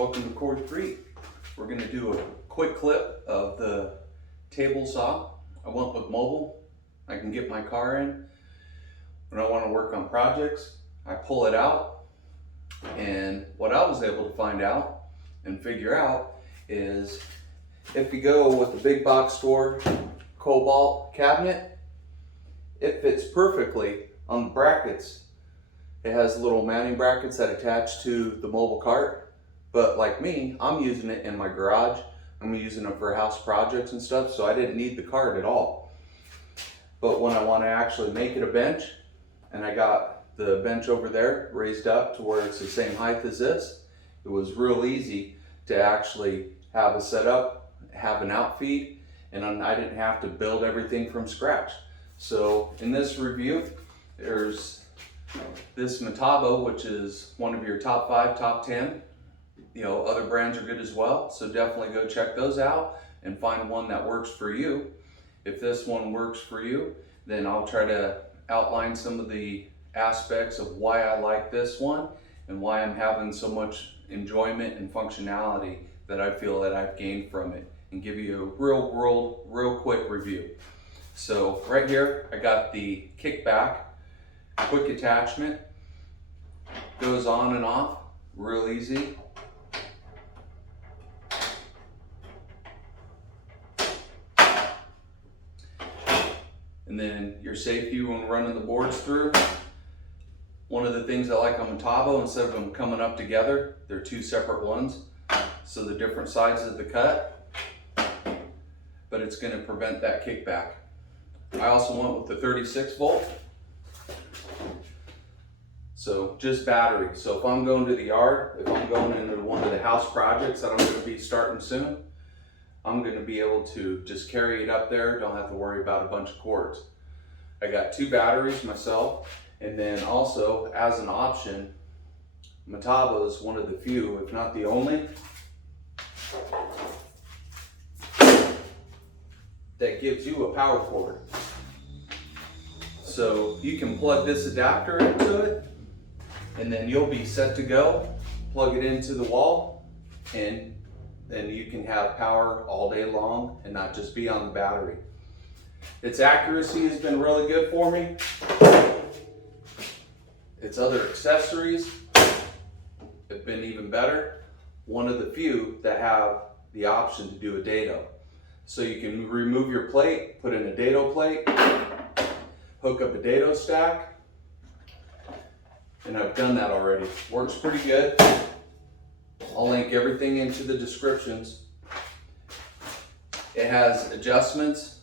Welcome to Cord 3. We're going to do a quick clip of the table saw. I went with mobile. I can get my car in. When I want to work on projects, I pull it out. And what I was able to find out and figure out is if you go with the big box store Kobalt cabinet, it fits perfectly on the brackets. It has little mounting brackets that attach to the mobile cart. But like me, I'm using it in my garage. I'm using it for house projects and stuff, so I didn't need the cart at all. But when I want to actually make it a bench, and I got the bench over there raised up to where it's the same height as this, it was real easy to actually have a setup, have an outfeed, and I didn't have to build everything from scratch. So in this review, there's this Metabo, which is one of your top 5, top 10. You know, other brands are good as well, so definitely go check those out and find one that works for you. If this one works for you, then I'll try to outline some of the aspects of why I like this one and why I'm having so much enjoyment and functionality that I feel that I've gained from it, and give you a real quick review. So right here, I got the kickback, quick attachment, goes on and off, real easy. And then your safety when running the boards through. One of the things I like on Metabo, instead of them coming up together, they're 2 separate ones. So the different sides of the cut, but it's going to prevent that kickback. I also went with the 36 volt. So just battery. So if I'm going to the yard, if I'm going into one of the house projects that I'm going to be starting soon, I'm going to be able to just carry it up there, don't have to worry about a bunch of cords. I got 2 batteries myself, and then also as an option, Metabo is one of the few, if not the only, that gives you a power cord. So you can plug this adapter into it, and then you'll be set to go. Plug it into the wall, and then you can have power all day long and not just be on the battery. Its accuracy has been really good for me. Its other accessories have been even better. One of the few that have the option to do a Dado. So you can remove your plate, put in a Dado plate, hook up a Dado stack, and I've done that already. Works pretty good. I'll link everything into the descriptions. It has adjustments,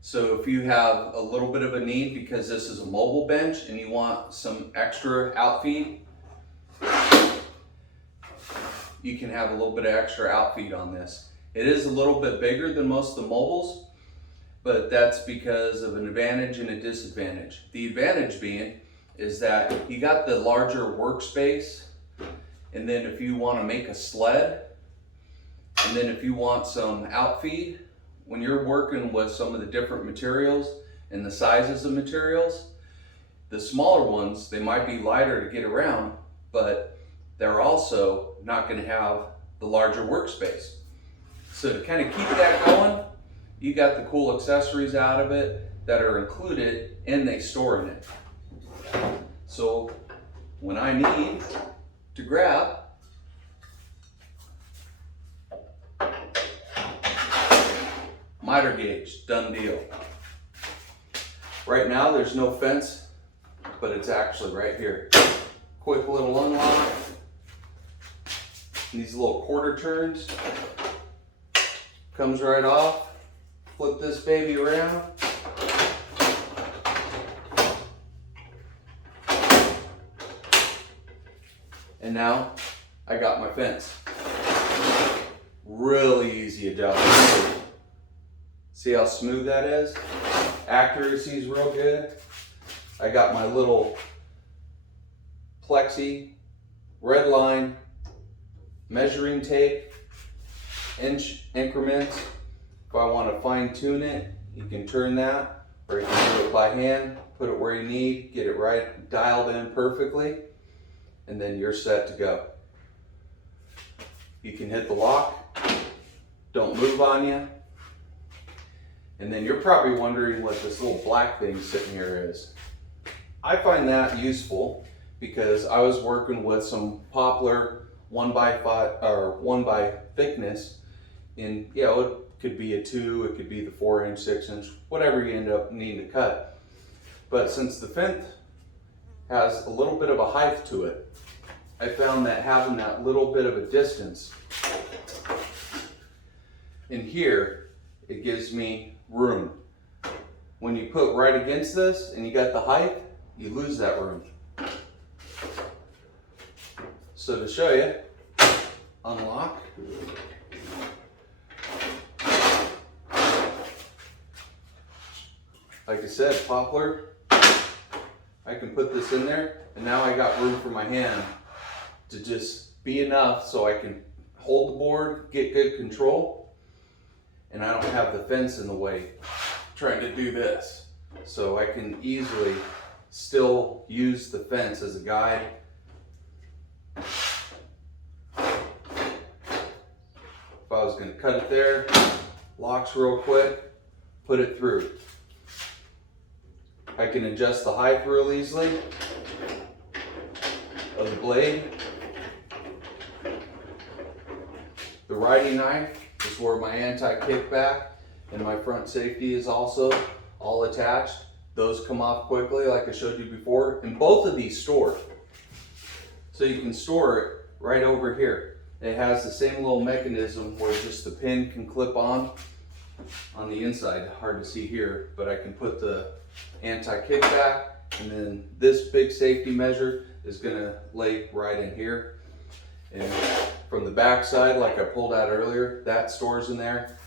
so if you have a little bit of a need because this is a mobile bench and you want some extra outfeed, you can have a little bit of extra outfeed on this. It is a little bit bigger than most of the mobiles, but that's because of an advantage and a disadvantage. The advantage being is that you got the larger workspace. And then if you want to make a sled, and then if you want some outfeed, when you're working with some of the different materials and the sizes of materials, the smaller ones, they might be lighter to get around, but they're also not going to have the larger workspace. So to kind of keep that going, you got the cool accessories out of it that are included and they store in it. So when I need to grab miter gauge, done deal. Right now there's no fence, but it's actually right here. Quick little unlock. These little quarter turns, comes right off. Flip this baby around. And now I got my fence. Really easy adjustment. See how smooth that is? Accuracy is real good. I got my little plexi red line measuring tape, inch increments. If I want to fine tune it, you can turn that, or you can do it by hand, put it where you need, get it right, dialed in perfectly, and then you're set to go. You can hit the lock, don't move on you. And then you're probably wondering what this little black thing sitting here is. I find that useful because I was working with some poplar 1x5 or 1 by thickness, and you know, it could be a 2, it could be the 4-inch, 6-inch, whatever you end up needing to cut. But since the fence has a little bit of a height to it, I found that having that little bit of a distance in here, it gives me room. When you put right against this and you got the height, you lose that room. So to show you, unlock. Like I said, poplar. I can put this in there, and now I got room for my hand to just be enough so I can hold the board, get good control, and I don't have the fence in the way trying to do this. So I can easily still use the fence as a guide. If I was going to cut it there, locks real quick, put it through. I can adjust the height real easily of the blade. The riding knife is where my anti-kickback and my front safety is also all attached. Those come off quickly like I showed you before, and both of these store. So you can store it right over here. It has the same little mechanism where just the pin can clip on the inside. Hard to see here, but I can put the anti-kickback, and then this big safety measure is gonna lay right in here. And from the back side, like I pulled out earlier, that stores in there.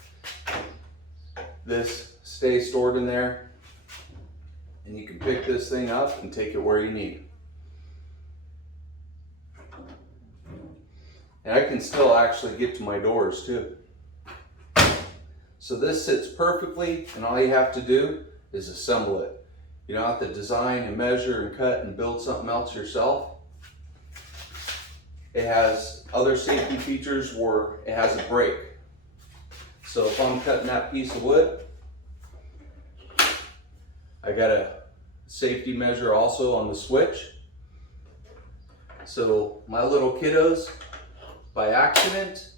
This stays stored in there. And you can pick this thing up and take it where you need. And I can still actually get to my doors too. So this sits perfectly, and all you have to do is assemble it. You don't have to design and measure and cut and build something else yourself. It has other safety features where it has a brake. So if I'm cutting that piece of wood, I got a safety measure also on the switch. So my little kiddos, by accident,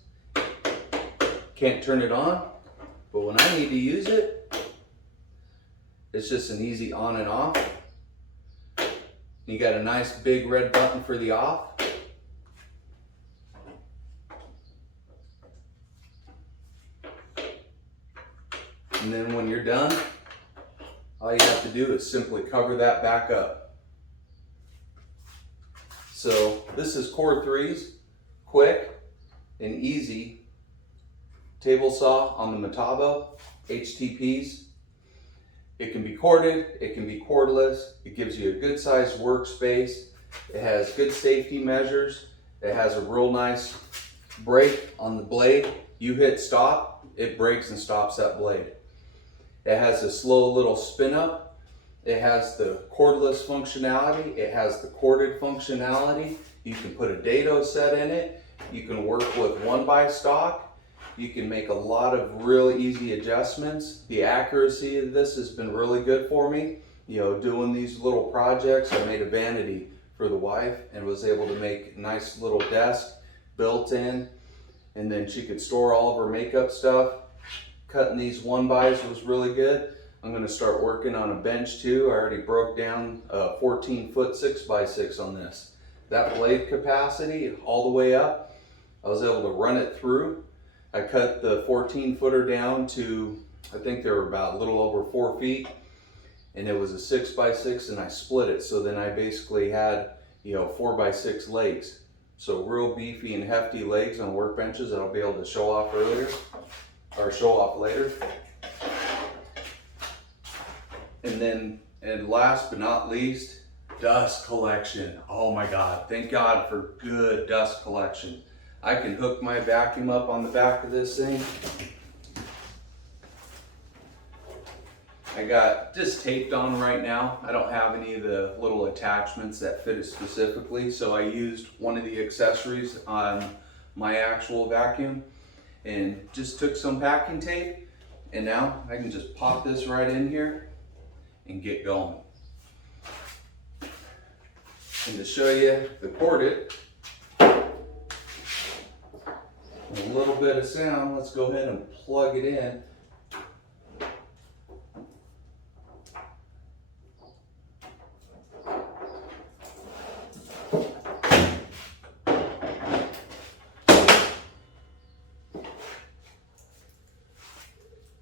can't turn it on, but when I need to use it, it's just an easy on and off. You got a nice big red button for the off. And then when you're done, all you have to do is simply cover that back up. So this is Core 3's quick and easy table saw on the Metabo HTPs. It can be corded, it can be cordless. It gives you a good sized workspace. It has good safety measures. It has a real nice brake on the blade. You hit stop, it brakes and stops that blade. It has a slow little spin up. It has the cordless functionality. It has the corded functionality. You can put a Dado set in it. You can work with 1 by stock. You can make a lot of really easy adjustments. The accuracy of this has been really good for me. You know, doing these little projects, I made a vanity for the wife and was able to make a nice little desk built in. And then she could store all of her makeup stuff. Cutting these 1-bys was really good. I'm gonna start working on a bench too. I already broke down a 14-foot 6x6 on this. That blade capacity all the way up, I was able to run it through. I cut the 14-footer down to, I think they were about a little over 4 feet, and it was a 6x6, and I split it. So then I basically had, you know, 4x6 legs. So real beefy and hefty legs on workbenches that I'll be able to show off later. And last but not least, dust collection. Oh my God, thank God for good dust collection. I can hook my vacuum up on the back of this thing. I got just taped on right now. I don't have any of the little attachments that fit it specifically, so I used one of the accessories on my actual vacuum and just took some packing tape, and now I can just pop this right in here and get going. And to show you the corded, a little bit of sound, let's go ahead and plug it in.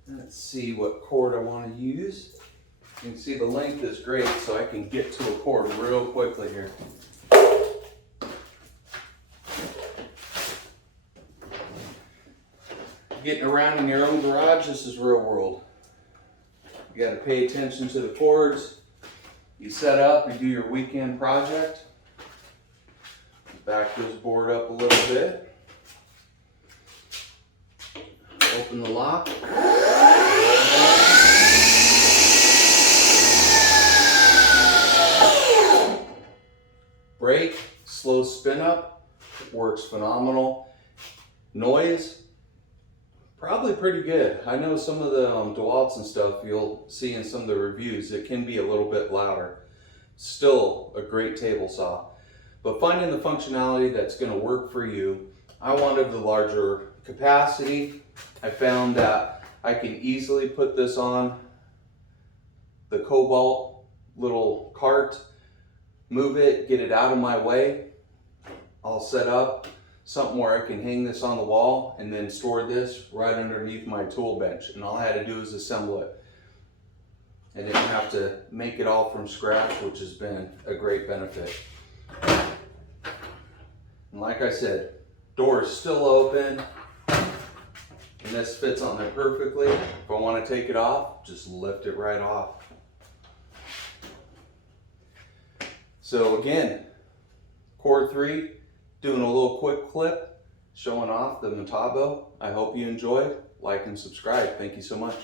Let's see what cord I want to use. You can see the length is great, so I can get to a cord real quickly here. Getting around in your own garage, this is real world. You got to pay attention to the cords. You set up, you do your weekend project. Back this board up a little bit. Open the lock. Brake, slow spin up, works phenomenal. Noise, probably pretty good. I know some of the DeWalt's and stuff you'll see in some of the reviews, it can be a little bit louder. Still a great table saw. But finding the functionality that's going to work for you, I wanted the larger capacity. I found that I can easily put this on the Kobalt little cart, move it, get it out of my way. I'll set up something where I can hang this on the wall and then store this right underneath my tool bench. And all I had to do is assemble it. I didn't have to make it all from scratch, which has been a great benefit. And like I said, door is still open. And this fits on there perfectly. If I want to take it off, just lift it right off. So again, cord 3, doing a little quick clip, showing off the Metabo. I hope you enjoyed. Like and subscribe. Thank you so much.